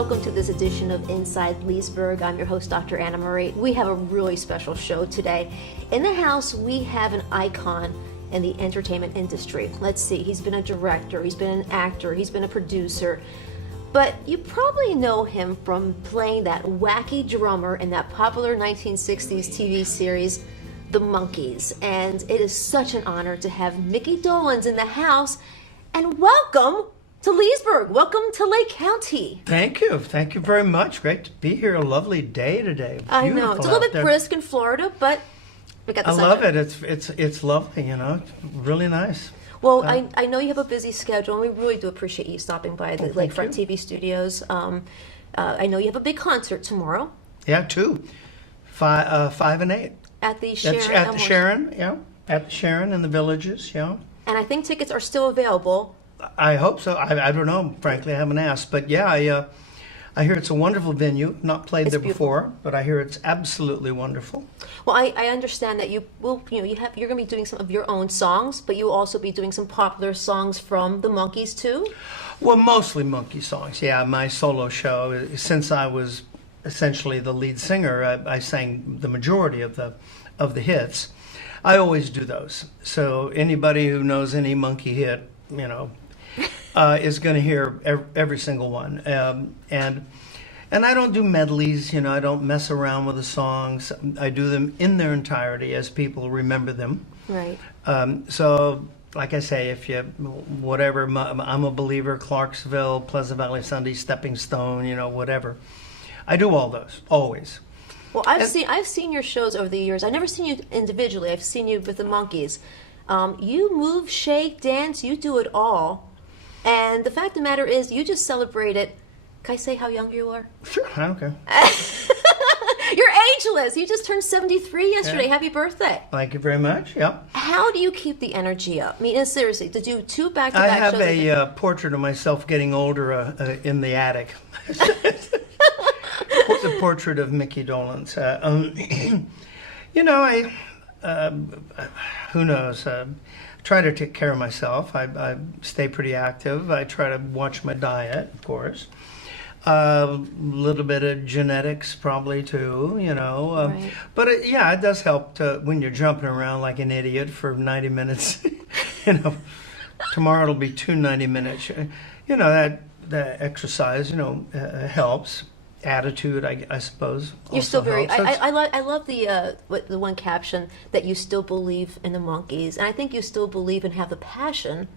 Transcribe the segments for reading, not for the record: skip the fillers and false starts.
welcome to this edition of Inside Leesburg. I'm your host, Dr. Anna Marie. We have a really special show today. In the house, we have an icon in the entertainment industry. Let's see, he's been a director, he's been an actor, he's been a producer. But you probably know him from playing that wacky drummer in that popular 1960s TV series, The Monkees. And it is such an honor to have Micky Dolenz in the house. And welcome to Leesburg. Welcome to Lake County. Thank you. Thank you very much. Great to be here. A lovely day today. I know. It's a little bit brisk in Florida, but we got the sun. I love it. It's lovely, you know. It's really nice. Well, I know you have a busy schedule, and we really do appreciate you stopping by the Lakefront TV studios. I know you have a big concert tomorrow. Yeah, 2. 5 and 8. At the Sharon. At the Sharon, yeah. At the Sharon in the Villages, yeah. And I think tickets are still available. I hope so. I don't know. Frankly, I haven't asked. But yeah, I hear it's a wonderful venue. Not played there before, but I hear it's absolutely wonderful. Well, I understand that you will. You're going to be doing some of your own songs, but you'll also be doing some popular songs from the Monkees too. Well, mostly Monkey songs. Yeah, my solo show. Since I was essentially the lead singer, I sang the majority of the hits. I always do those. So anybody who knows any Monkey hit, you know, is going to hear every single one. And I don't do medleys, you know, I don't mess around with the songs. I do them in their entirety as people remember them. Right. So, like I say, if you, whatever, I'm a Believer, Clarksville, Pleasant Valley Sunday, Stepping Stone, you know, whatever. I do all those, always. Well, I've seen your shows over the years. I've never seen you individually. I've seen you with the Monkees. You move, shake, dance, you do it all. And the fact of the matter is, you just celebrated. Can I say how young you are? Sure, I don't care. You're ageless. You just turned 73 yesterday. Yeah. Happy birthday. Thank you very much. Yep. How do you keep the energy up? I mean, seriously, to do 2 back-to-back shows. I have a portrait of myself getting older in the attic. It's a portrait of Micky Dolenz. You know, who knows? Try to take care of myself. I stay pretty active. I try to watch my diet, of course. A little bit of genetics probably too, you know. Right. But yeah, it does help when you're jumping around like an idiot for 90 minutes. You know, tomorrow it'll be 2 90 minutes. You know, that exercise, you know, helps. Attitude, I suppose. You're still very. I love the one caption that you still believe in the Monkees, and I think you still believe and have the passion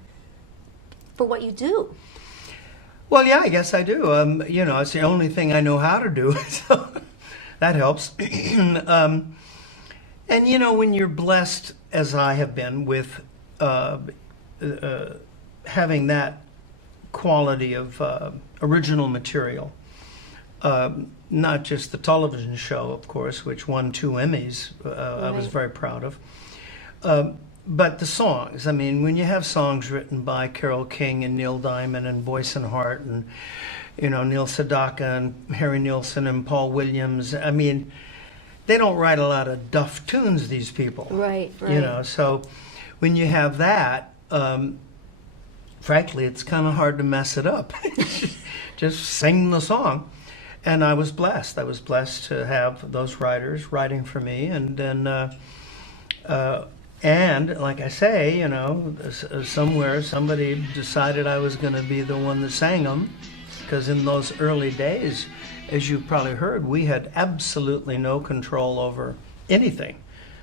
for what you do. Well, yeah, I guess I do. You know, it's the only thing I know how to do, so that helps. And you know, when you're blessed, as I have been, with having that quality of original material. Not just the television show, of course, which won 2 Emmys, right. I was very proud of. But the songs, I mean, when you have songs written by Carole King and Neil Diamond and Boyce and Hart and, you know, Neil Sedaka and Harry Nilsson and Paul Williams, I mean, they don't write a lot of duff tunes, these people. Right. You know, so when you have that, frankly, it's kind of hard to mess it up. Just sing the song. And I was blessed. I was blessed to have those writers writing for me, and then, and like I say, you know, somewhere somebody decided I was going to be the one that sang them, because in those early days, as you've probably heard, we had absolutely no control over anything,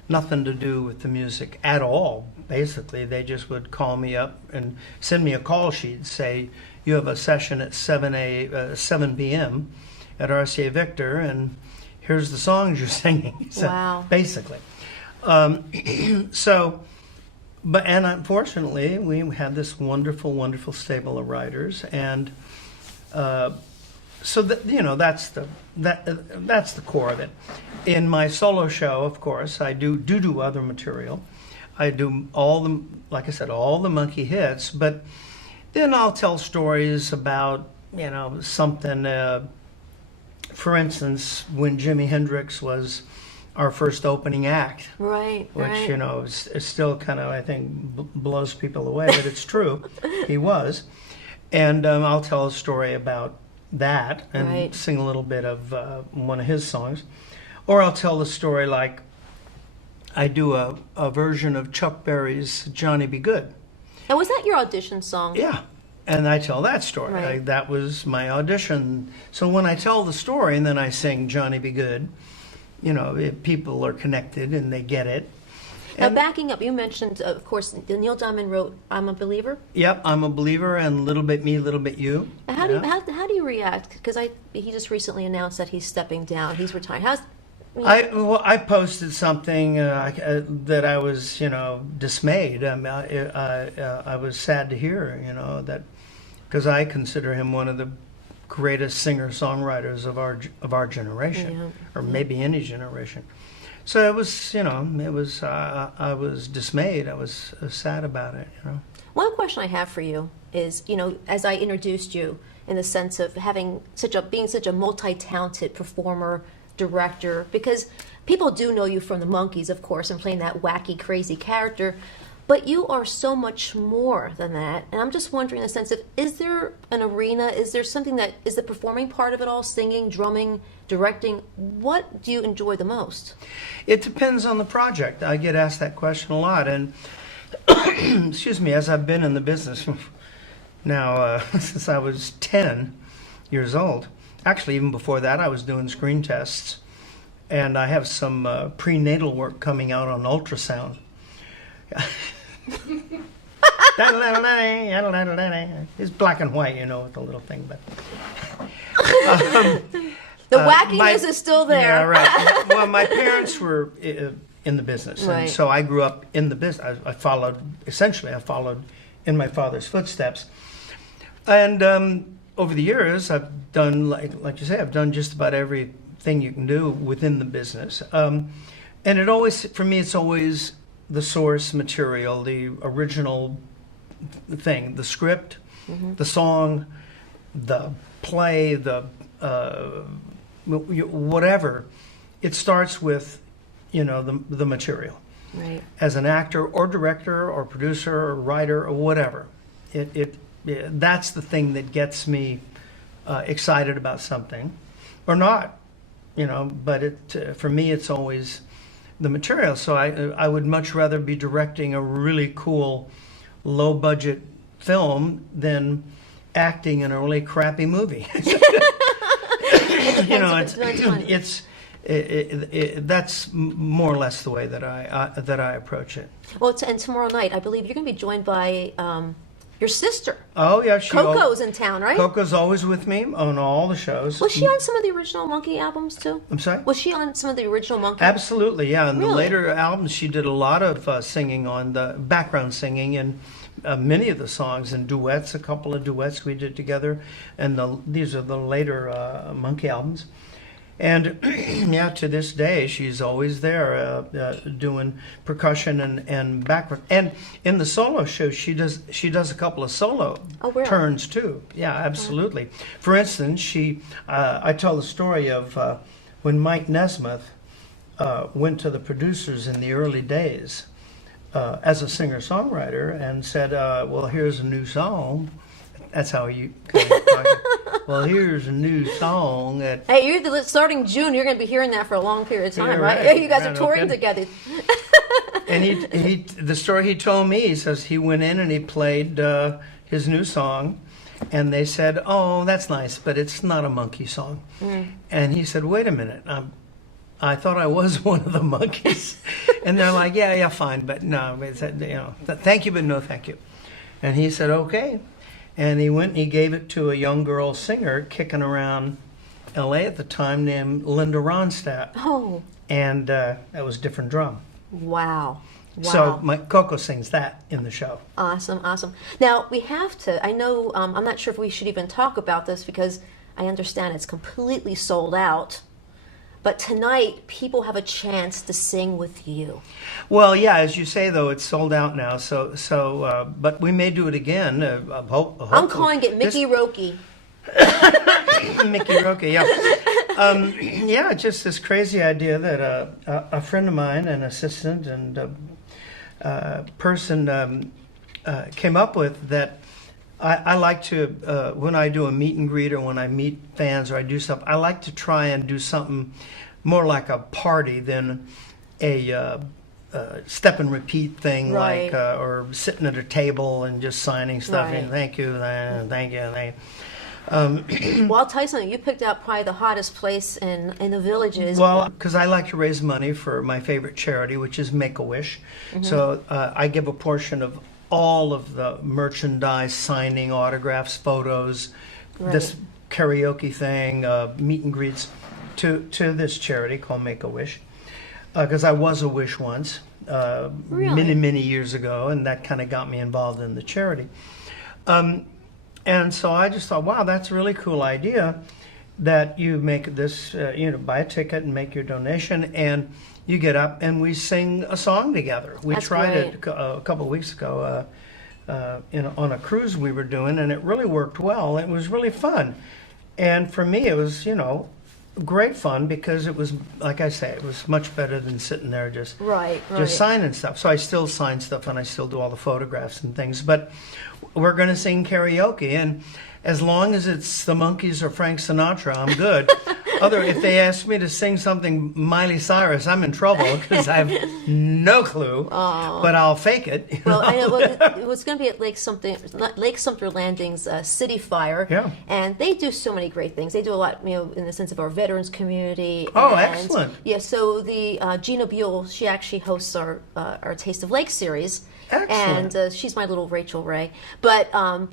nothing to do with the music at all. Basically, they just would call me up and send me a call sheet, say, you have a session at 7 p.m. at RCA Victor, and here's the songs you're singing. So, wow. Basically. So, but, and unfortunately, we had this wonderful, wonderful stable of writers, and so that, you know, that's the core of it. In my solo show, of course, I do other material. I do all the, like I said, all the Monkey hits, but then I'll tell stories about, you know, something. For instance, when Jimi Hendrix was our first opening act, right, which you know is still kind of, I think, blows people away, but it's true. He was, and I'll tell a story about that and Right. sing a little bit of one of his songs. Or I'll tell the story like I do a version of Chuck Berry's Johnny Be Good. And was that your audition song? Yeah. And I tell that story. Right. That was my audition. So when I tell the story and then I sing Johnny Be Good, you know, people are connected and they get it. Now, And, backing up, you mentioned, of course, Neil Diamond wrote "I'm a Believer." yep, I'm a believer and little bit me, little bit you. How do you Yeah. how do you react? Because he just recently announced that he's stepping down. He's retiring. I posted something that I was, you know, dismayed. I was sad to hear, you know, that because I consider him one of the greatest singer-songwriters of our generation, Yeah. or maybe any generation. So it was, you know, I was dismayed. I was sad about it, you know. One question I have for you is, you know, as I introduced you in the sense of being such a multi-talented performer, director, because people do know you from the Monkees, of course, and playing that wacky, crazy character, but you are so much more than that. And I'm just wondering in the sense of, is there an arena, is there something that is the performing part of it all, singing, drumming, directing? What do you enjoy the most? It depends on the project. I get asked that question a lot, and excuse me, as I've been in the business now since I was 10 years old. Actually, even before that, I was doing screen tests, and I have some prenatal work coming out on ultrasound. It's black and white, you know, with the little thing, but The wackiness is still there. Yeah, right. Well, my parents were in the business, Right. and so I grew up in the business. I followed in my father's footsteps, and over the years, I've done like you say, I've done just about everything you can do within the business, and it always, for me, it's always the source material, the original thing, the script, the song, the play, the whatever. It starts with, you know, the material. Right. As an actor or director or producer or writer or whatever, that's the thing that gets me excited about something, or not, you know. But for me, it's always the material. So I would much rather be directing a really cool, low budget film than acting in a really crappy movie. You know, that's more or less the way that I approach it. Well, and tomorrow night, I believe you're going to be joined by your sister. Oh yeah, Coco's in town, right? Coco's always with me on all the shows. Was she on some of the original Monkey albums too? I'm sorry? Was she on some of the original Monkey? Absolutely, yeah. In the Really? later albums, she did a lot of singing on the background singing and many of the songs and duets. A couple of duets we did together, and these are the later Monkey albums. And yeah, to this day, she's always there doing percussion and background. And in the solo show, she does a couple of solo turns too. Yeah, absolutely. For instance, I tell the story of when Mike Nesmith went to the producers in the early days as a singer-songwriter and said, "Well, here's a new song." That's how you kind of talk. Well, here's a new song that. Hey, starting June. You're going to be hearing that for a long period of time, Yeah, right? right. You guys Yeah, are no touring kidding. together. And the story he told me, he says he went in and he played his new song, and they said, "Oh, that's nice, but it's not a Monkey song." And he said, "Wait a minute, I thought I was one of the Monkeys." And they're like, "Yeah, fine, but no, thank you, but no, thank you." And he said, "Okay." And he went and he gave it to a young girl singer kicking around L.A. at the time named Linda Ronstadt. Oh, And that was different drum. wow. So Coco sings that in the show. Awesome. Now, we have to, I know, I'm not sure if we should even talk about this because I understand it's completely sold out. But tonight, people have a chance to sing with you. Well, yeah, as you say, though, it's sold out now. But we may do it again. I'm calling it Mickey Roki. Mickey Roki, yeah. Yeah, just this crazy idea that a friend of mine, an assistant and person came up with that I like to, when I do a meet and greet or when I meet fans or I do stuff, I like to try and do something more like a party than a step and repeat thing, Right. like, or sitting at a table and just signing stuff Right. in. Thank you, thank you, thank you. Well, I'll tell you something. You picked out probably the hottest place in the Villages. Well, because I like to raise money for my favorite charity, which is Make-A-Wish. So I give a portion of all of the merchandise, signing, autographs, photos, this karaoke thing, meet and greets, to this charity called Make-A-Wish. Because I was a Wish once, Really? many years ago, and that kind of got me involved in the charity. And so I just thought, wow, that's a really cool idea that you make this, buy a ticket and make your donation, and you get up and we sing a song together. We That's tried great. it a couple of weeks ago on a cruise we were doing, and it really worked well. It was really fun. And for me, it was, great fun because it was, like I say, it was much better than sitting there just Right. signing stuff. So I still sign stuff and I still do all the photographs and things. But we're going to sing karaoke, and as long as it's the Monkees or Frank Sinatra, I'm good. If they ask me to sing something Miley Cyrus, I'm in trouble because I have no clue. But I'll fake it. Well, I know it was going to be at Lake Sumter Landing's City Fire, Yeah. and they do so many great things. They do a lot, in the sense of our veterans community. Oh, and, excellent. Yeah, so the Gina Buell, she actually hosts our Taste of Lake series. Excellent. And she's my little Rachel Ray. But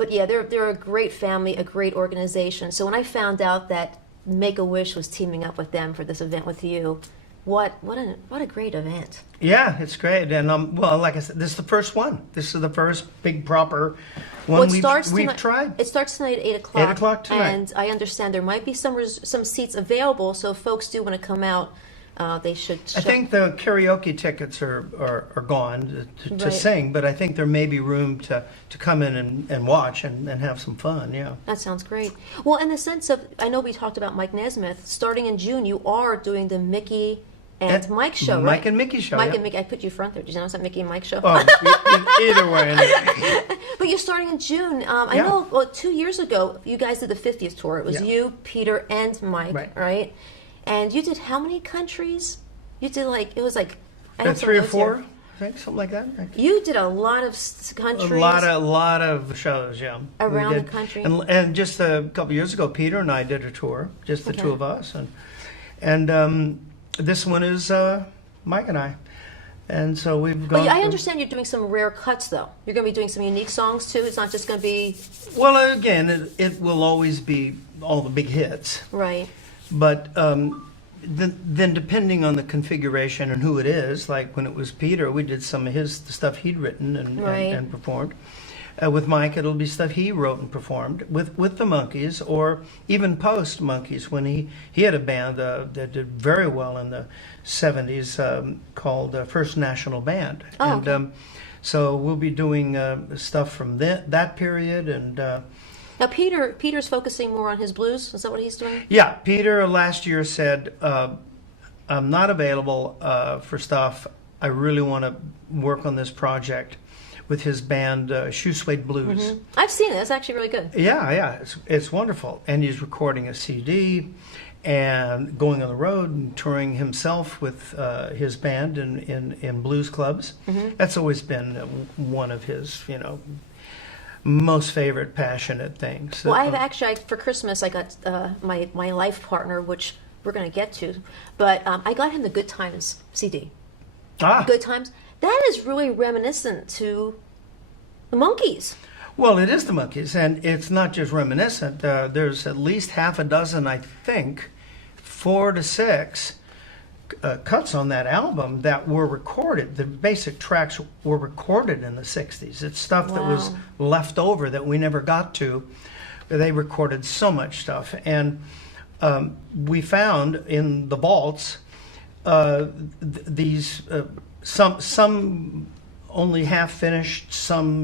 yeah, they're a great family, a great organization. So when I found out that Make-A-Wish was teaming up with them for this event with you, what a great event. Yeah, it's great. And like I said, this is the first one. This is the first big proper one Well, we've tried. It starts tonight at 8 o'clock. 8 o'clock tonight. And I understand there might be some seats available, so if folks do want to come out, they should. I think the karaoke tickets are gone to Right. sing, but I think there may be room to come in and watch and have some fun, yeah. That sounds great. Well, in the sense of, I know we talked about Mike Nesmith. Starting in June, you are doing the Mickey and Mike show, right? Mike and Mickey show, Mike yeah. and Mickey. I put you front there. Did you notice that Mickey and Mike show? Oh, either way. But you're starting in June. I Yeah. know, well, 2 years ago, you guys did the 50th tour. It was Yeah. you, Peter, and Mike, Right. right? And you did how many countries? You did I have some 3 or notes 4, here. I think, something like that. You did a lot of countries. A lot of shows, yeah. We Around the did. country. And just a couple years ago, Peter and I did a tour, just the Okay. two of us, and this one is Mike and I, and so we've gone. But I through- understand you're doing some rare cuts, though. You're going to be doing some unique songs, too. It's not just going to be... Well, again, it will always be all the big hits, Right. but then depending on the configuration and who it is, like when it was Peter, we did some of the stuff he'd written Right. and performed. With Mike, it'll be stuff he wrote and performed with the Monkees, or even post Monkees, when he had a band that did very well in the 70s called First National Band. Oh, And okay. so we'll be doing stuff from that period. And Now, Peter's focusing more on his blues. Is that what he's doing? yeah, Peter last year said, I'm not available for stuff. I really want to work on this project with his band Shoe Suede Blues. I've seen it. It's actually really good. Yeah, it's wonderful. And he's recording a CD and going on the road and touring himself with his band in blues clubs. That's always been one of his, most favorite passionate things. Well, I've actually, for Christmas, I got my life partner, which we're going to get to, but I got him the Good Times CD. Good Times. That is really reminiscent to the Monkees. Well, it is the Monkees, and it's not just reminiscent. There's at least half a dozen, I think, 4 to 6 cuts on that album that were recorded. The basic tracks were recorded in the 60s. It's stuff that was left over that we never got to. They recorded so much stuff. And we found in the vaults these, some only half finished, some,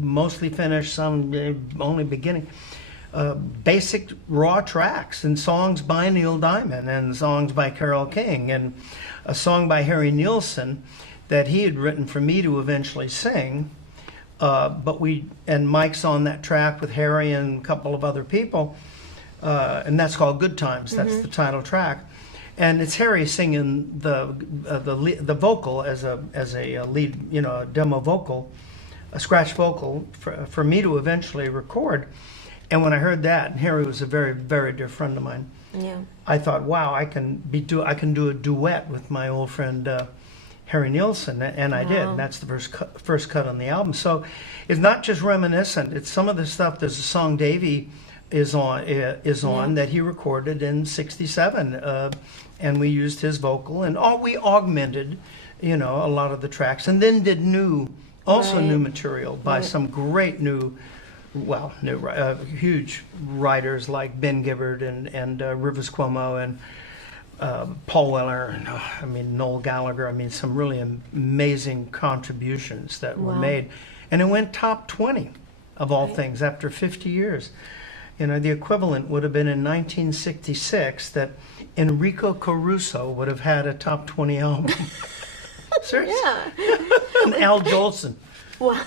mostly finished, some only beginning. Basic raw tracks and songs by Neil Diamond and songs by Carole King and a song by Harry Nilsson that he had written for me to eventually sing and Mike's on that track with Harry and a couple of other people, and that's called Good Times. That's the title track, and it's Harry singing the vocal as a lead, a demo vocal, a scratch vocal for me to eventually record. And when I heard that, and Harry was a very, very dear friend of mine, Yeah. I thought, wow, I can do a duet with my old friend Harry Nilsson, and I did. And that's the first cut on the album. So it's not just reminiscent. It's some of the stuff. There's a song Davey is on that he recorded in '67, and we used his vocal, and we augmented, a lot of the tracks, and then did new material by some great huge writers like Ben Gibbard and Rivers Cuomo and Paul Weller and Noel Gallagher. Some really amazing contributions that were made, and it went top 20 of all things after 50 years. The equivalent would have been in 1966 that Enrico Caruso would have had a top 20 album. Seriously. Yeah. And Al Jolson. Well,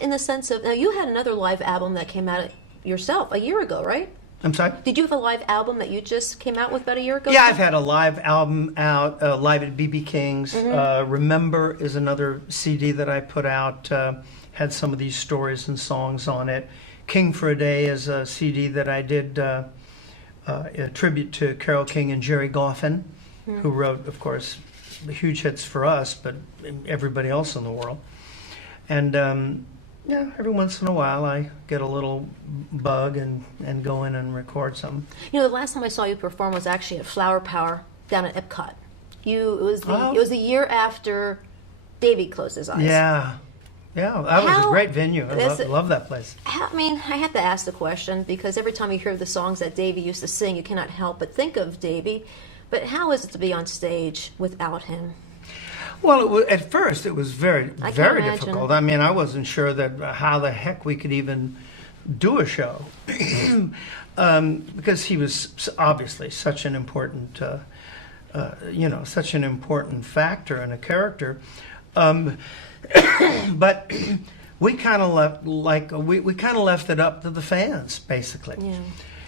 in the sense of, now you had another live album that came out yourself a year ago, right? I'm sorry? Did you have a live album that you just came out with about a year ago? Yeah, I've had a live album out, live at BB King's. Remember is another CD that I put out, had some of these stories and songs on it. King for a Day is a CD that I did a tribute to Carole King and Jerry Goffin, who wrote, of course, the huge hits for us, but everybody else in the world. And every once in a while I get a little bug and go in and record something. The last time I saw you perform was actually at Flower Power down at Epcot. It was the year after Davey closed his eyes. Yeah, that was a great venue. I love that place. I have to ask the question because every time you hear the songs that Davey used to sing, you cannot help but think of Davey. But how is it to be on stage without him? Well, at first it was very, very difficult. I wasn't sure that how the heck we could even do a show because he was obviously such an important, such an important factor and a character. But we kind of left it up to the fans, basically,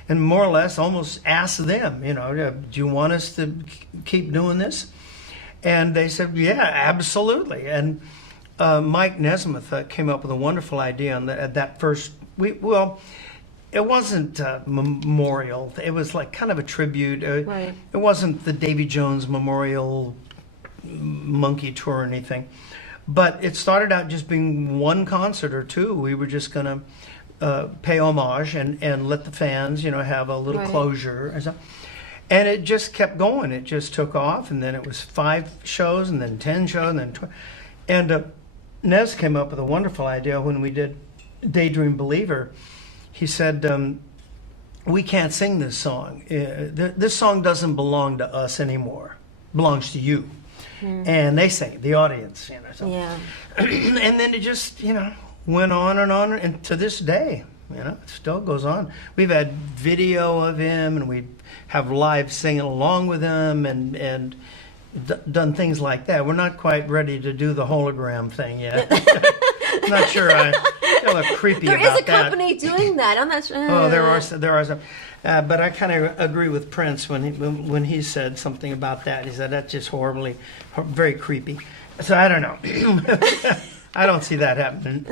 and more or less almost asked them, do you want us to keep doing this? And they said, yeah, absolutely. And Mike Nesmith came up with a wonderful idea on that first. It wasn't a memorial. It was like kind of a tribute. It wasn't the Davy Jones Memorial Monkey Tour or anything. But it started out just being one concert or two. We were just going to pay homage and let the fans, have a little closure and stuff. And it just kept going. It just took off, and then it was 5 shows, and then 10 shows, and then 20. And Nez came up with a wonderful idea when we did Daydream Believer. He said, we can't sing this song. This song doesn't belong to us anymore. It belongs to you. And they sang it, the audience. So. Yeah. And then it just, went on, and to this day, it still goes on. We've had video of him, and we have live singing along with him, and done things like that. We're not quite ready to do the hologram thing yet. Not sure. I feel a little creepy about that. There is a company doing that. I'm not sure. Oh, there are some. But I kind of agree with Prince when he said something about that. He said that's just very creepy. So I don't know. I don't see that happening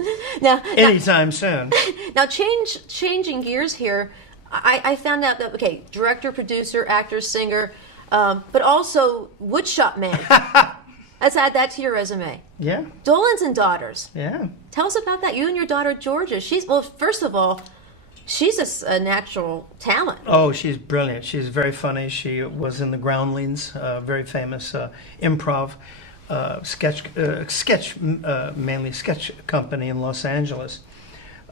anytime soon. Now, changing gears here, I found out that, director, producer, actor, singer, but also woodshop man. Let's add that to your resume. Yeah. Dolenz and Daughters. Yeah. Tell us about that. You and your daughter, Georgia. First of all, she's a natural talent. Oh, she's brilliant. She's very funny. She was in the Groundlings, very famous improv mainly sketch company in Los Angeles,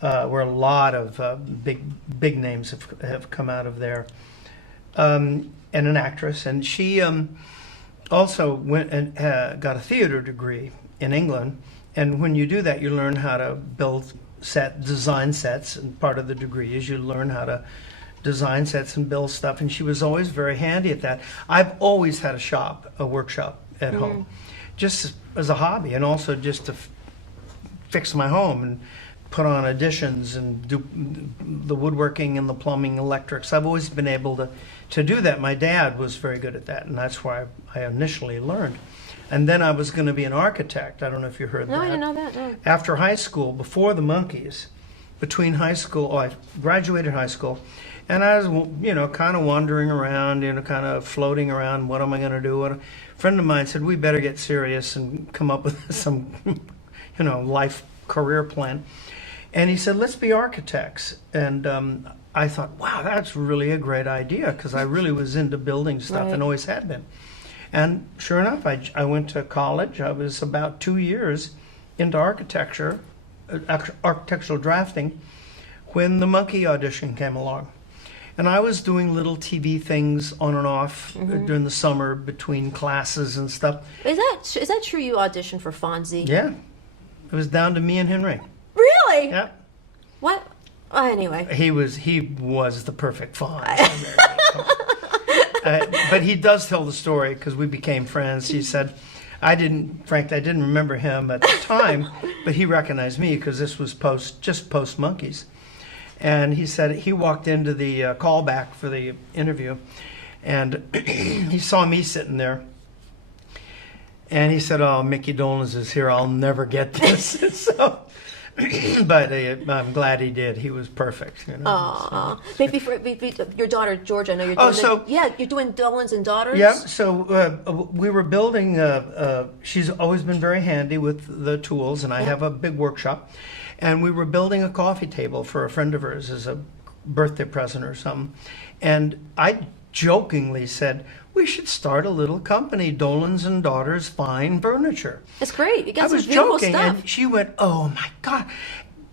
where a lot of big names have come out of there, and an actress. And she also went and got a theater degree in England. And when you do that, you learn how to design sets, and part of the degree is you learn how to design sets and build stuff. And she was always very handy at that. I've always had a workshop at home, just as a hobby, and also just to fix my home and put on additions and do the woodworking and the plumbing, electrics. I've always been able to do that. My dad was very good at that, and that's why I initially learned. And then I was going to be an architect. I don't know if you heard that. No, I didn't know that. No. After high school, before the Monkees, between high school, I graduated high school, and I was, kind of wandering around, kind of floating around. What am I going to do? A friend of mine said, we better get serious and come up with some, life career plan. And he said, let's be architects. And I thought, wow, that's really a great idea, because I really was into building stuff and always had been. And sure enough, I went to college. I was about 2 years into architecture, architectural drafting, when the Monkee audition came along. And I was doing little TV things on and off during the summer between classes and stuff. Is that true you auditioned for Fonzie? Yeah. It was down to me and Henry. Really? Yeah. What? Oh, anyway. He was the perfect Fonz. But he does tell the story, because we became friends. He said, I didn't remember him at the time, but he recognized me because this was just post Monkees. And he said he walked into the callback for the interview, and he saw me sitting there. And he said, oh, Micky Dolenz is here. I'll never get this. So, but I'm glad he did. He was perfect. Aww. So. Your daughter, Georgia, I know you're doing you're doing Dolenz and Daughters? Yeah, so we were building, she's always been very handy with the tools, and I have a big workshop. And we were building a coffee table for a friend of hers as a birthday present or something. And I jokingly said, we should start a little company, Dolenz and Daughters Fine Furniture. That's great. You got some beautiful joking, stuff. And she went, oh my God.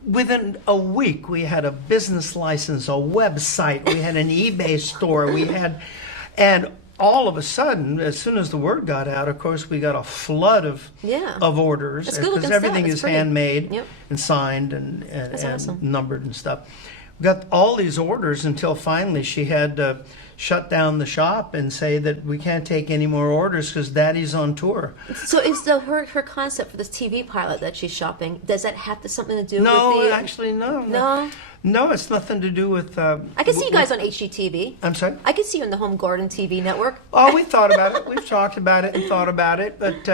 Within a week, we had a business license, a website, we had an eBay store, and all of a sudden, as soon as the word got out, of course, we got a flood of orders, because everything is handmade and signed and awesome. Numbered and stuff. We got all these orders until finally she had to shut down the shop and say that we can't take any more orders because Daddy's on tour. So is her concept for this TV pilot that she's shopping, does that have something to do with No, actually, no. No, it's nothing to do with... I can see you guys on HGTV. I'm sorry? I can see you in the Home Garden TV network. Oh, we thought about it. We've talked about it and thought about it. But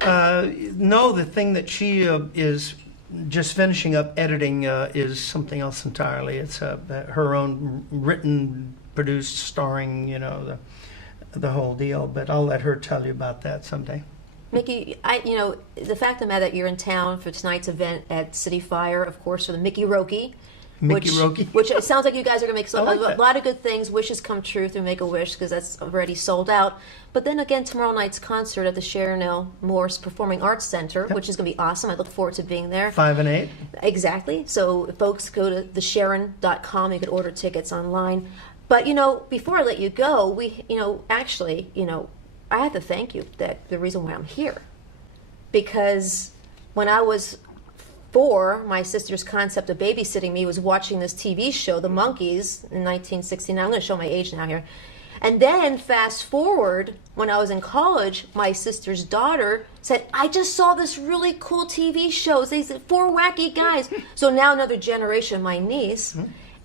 no, the thing that she is just finishing up editing is something else entirely. It's her own written, produced, starring, the whole deal. But I'll let her tell you about that someday. Micky, the fact of the matter that you're in town for tonight's event at City Fire, of course, for the Mickey Roki. Which it sounds like you guys are going to make a lot of good things, wishes come true through Make-A-Wish, because that's already sold out. But then again, tomorrow night's concert at the Sharon L. Morse Performing Arts Center, which is going to be awesome. I look forward to being there. 5 and 8. Exactly. So folks, go to thesharon.com. You can order tickets online. But, before I let you go, I have to thank you, that the reason why I'm here. Because when I was 4, my sister's concept of babysitting me was watching this TV show, The Monkees, in 1969. I'm going to show my age now here. And then fast forward, when I was in college, my sister's daughter said, I just saw this really cool TV show. They said 4 wacky guys. So now another generation, my niece.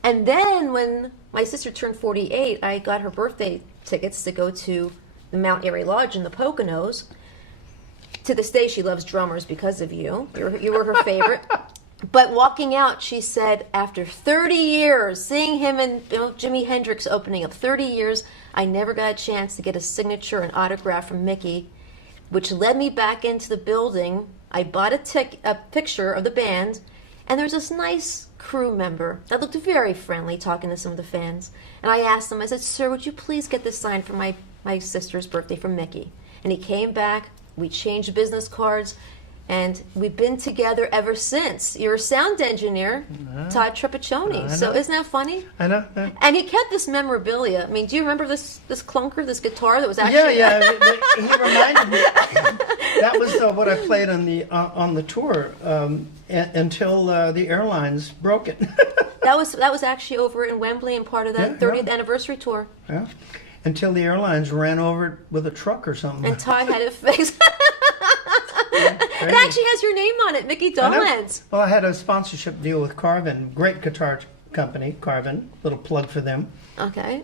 And then when my sister turned 48, I got her birthday tickets to go to the Mount Airy Lodge in the Poconos. To this day, she loves drummers because of you. You were her favorite. But walking out, she said, after 30 years, seeing him and Jimi Hendrix opening up, 30 years, I never got a chance to get a signature and autograph from Micky, which led me back into the building. I bought a picture of the band, and there's this nice crew member that looked very friendly talking to some of the fans. And I asked him, I said, sir, would you please get this signed for my sister's birthday from Micky? And he came back. We changed business cards, and we've been together ever since. You're a sound engineer, Todd Trepiccioni. So isn't that funny? I know. And he kept this memorabilia. I mean, do you remember this clunker, this guitar that was actually... Yeah. He reminded me. That was what I played on the tour until the airlines broke it. That was actually over in Wembley and part of that 30th anniversary tour. Yeah. Until the airlines ran over it with a truck or something. And Todd had it fixed. It actually has your name on it, Micky Dolenz. Well, I had a sponsorship deal with Carvin, great guitar company, Carvin. Little plug for them. Okay.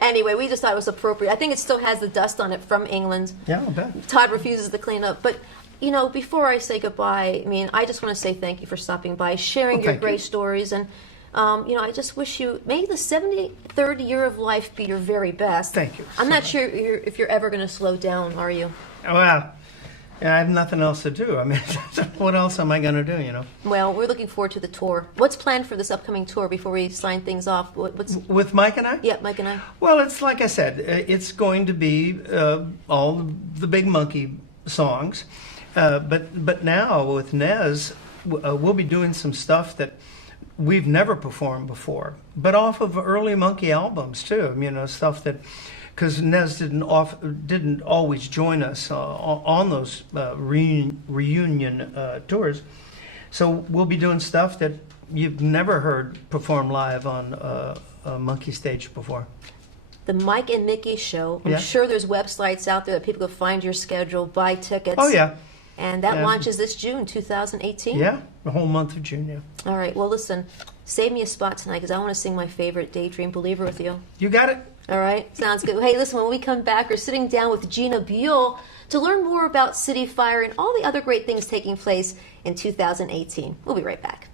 Anyway, we just thought it was appropriate. I think it still has the dust on it from England. Yeah, I bet. Todd refuses to clean up. But, you know, before I say goodbye, I mean, I just want to say thank you for stopping by, sharing your great stories. And, you know, I just wish you, may the 73rd year of life be your very best. Thank you. I'm not sure if you're ever going to slow down, are you? Well, yeah, I have nothing else to do. I mean, what else am I going to do, you know? Well, we're looking forward to the tour. What's planned for this upcoming tour before we sign things off? What's with Mike and I? Yeah, Mike and I. Well, it's like I said, it's going to be all the big monkey songs. But now with Nez, we'll be doing some stuff that we've never performed before, but off of early Monkey albums too. You know, stuff that, because Nez didn't always join us on those reunion tours, so we'll be doing stuff that you've never heard performed live on a Monkey stage before. The Mike and Micky Show. I'm sure there's websites out there that people can find your schedule, buy tickets. Oh yeah. And that launches this June 2018? Yeah, the whole month of June, yeah. All right, well, listen, save me a spot tonight because I want to sing my favorite Daydream Believer with you. You got it? All right, sounds good. Hey, listen, when we come back, we're sitting down with Gina Buell to learn more about City Fire and all the other great things taking place in 2018. We'll be right back.